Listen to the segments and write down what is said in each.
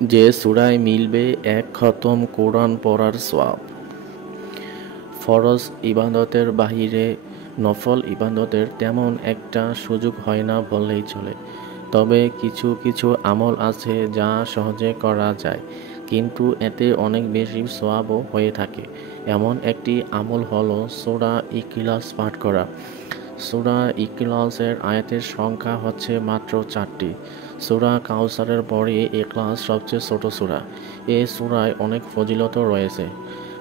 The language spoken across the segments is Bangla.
যে সূরায় মিলবে এক খতম কোরআন পড়ার সওয়াব। ফরজ ইবাদতের বাহিরে নফল ইবাদতের তেমন একটা সুযোগ হয় না বললেই চলে। তবে কিছু কিছু আমল আছে যা সহজে করা যায়, কিন্তু এতে অনেক বেশি সওয়াবও হয়ে থাকে। এমন একটি আমল হলো সূরা ইখলাস পাঠ করা। সূরা ইখলাসের আয়াতের সংখ্যা হচ্ছে মাত্র 4টি। সূরা কাউসারের পরে ইখলাস সবচেয়ে ছোট সূরা। এই সূরায় অনেক ফজিলতও রয়েছে।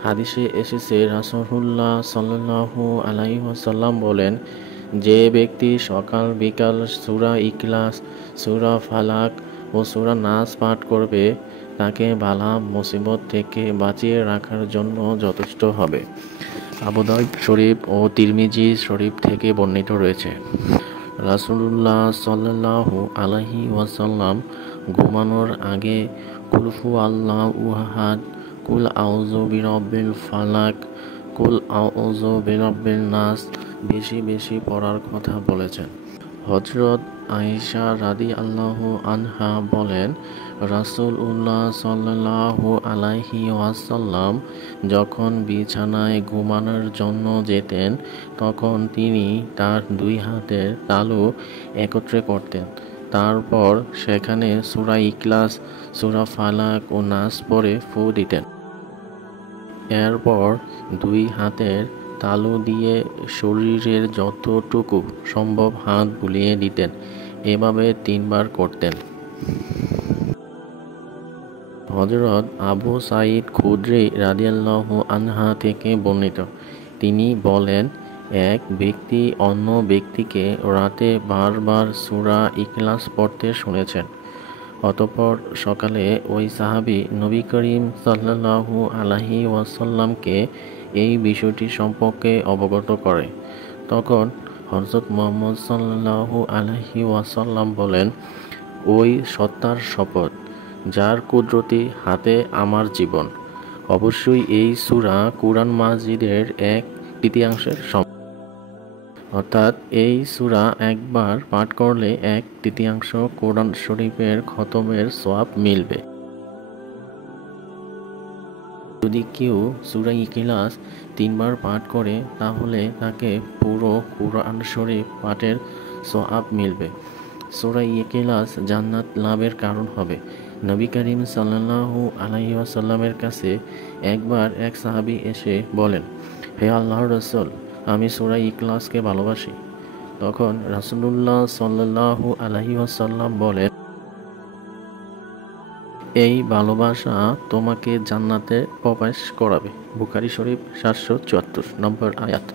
হাদিসে এসেছে, রাসূলুল্লাহ সাল্লাল্লাহু আলাইহি ওয়াসাল্লাম বলেন, যে ব্যক্তি সকাল বিকাল সূরা ইখলাস, সূরা ফালাক ও সূরা নাস পাঠ করবে, তাকে বালা মুসিবত থেকে বাঁচিয়ে রাখার জন্য যথেষ্ট হবে। আবু দাউদ শরীফ ও তিরমিজি শরীফ থেকে বর্ণিত রয়েছে, রাসূলুল্লাহ সাল্লাল্লাহু আলাইহি ওয়াসাল্লাম ঘুমানোর আগে কুল হুয়াল্লাহু আহাদ, কুল আউযু বিরাব্বিল ফালাক, কুল আউযু বিরাব্বিন নাস বেশি বেশি পড়ার কথা বলেছেন। হযরত আয়েশা রাদিয়াল্লাহু আনহা বলেন, রাসূলুল্লাহ সাল্লাল্লাহু আলাইহি ওয়াসাল্লাম যখন বিছানায় ঘুমানোর জন্য যেতেন, তখন তিনি তার দুই হাতের তালু একত্রে করতেন। তারপর সেখানে সূরা ইখলাস, সূরা ফালাক ও নাস পড়ে ফু দিতেন। এরপর দুই হাতের তালু দিয়ে শরীরের যতটুকু সম্ভব হাত বুলিয়ে দিতেন। এভাবে 3 বার করতেন। হযরত আবু সাঈদ খুদরি রাদিয়াল্লাহু আনহা থেকে বর্ণিত, তিনি বলেন, এক ব্যক্তি অন্য ব্যক্তিকে রাতে বারবার সূরা ইখলাস পড়তে শুনেছেন। অতঃপর সকালে ওই সাহাবী নবী করিম সাল্লাল্লাহু আলাইহি ওয়াসাল্লামকে এই বিষয়টি সম্পর্কে অবগত করে। তখন হযরত মুহাম্মদ সাল্লাল্লাহু আলাইহি ওয়াসাল্লাম বলেন, ওই সত্তার শপথ, যার কুদরতি হাতে আমার জীবন, অবশ্যই এই সূরা কুরআন মাজিদের 1/3 সমান। অর্থাৎ এই সূরা একবার পাঠ করলে 1/3 কোরআন শরীফের খতমের সওয়াব মিলবে। যদি কেউ সূরা ইখলাস 3 বার পাঠ করে, তাহলে তাকে পুরো কুরআন শরীফ পাঠের সওয়াব মিলবে। সূরা ইখলাস জান্নাত লাভের কারণ হবে। নবী করিম সাল্লাল্লাহু আলাইহি ওয়াসাল্লামের কাছে একবার এক সাহাবী এসে বলেন, হে আল্লাহর রাসূল, আমি সূরা ইখলাসকে ভালোবাসি। তখন রাসূলুল্লাহ সাল্লাল্লাহু আলাইহি ওয়াসাল্লাম বলেন, এই ভালোবাসা তোমাকে জান্নাতে প্রবেশ করাবে। বুখারী শরীফ 774 নম্বর আয়াত।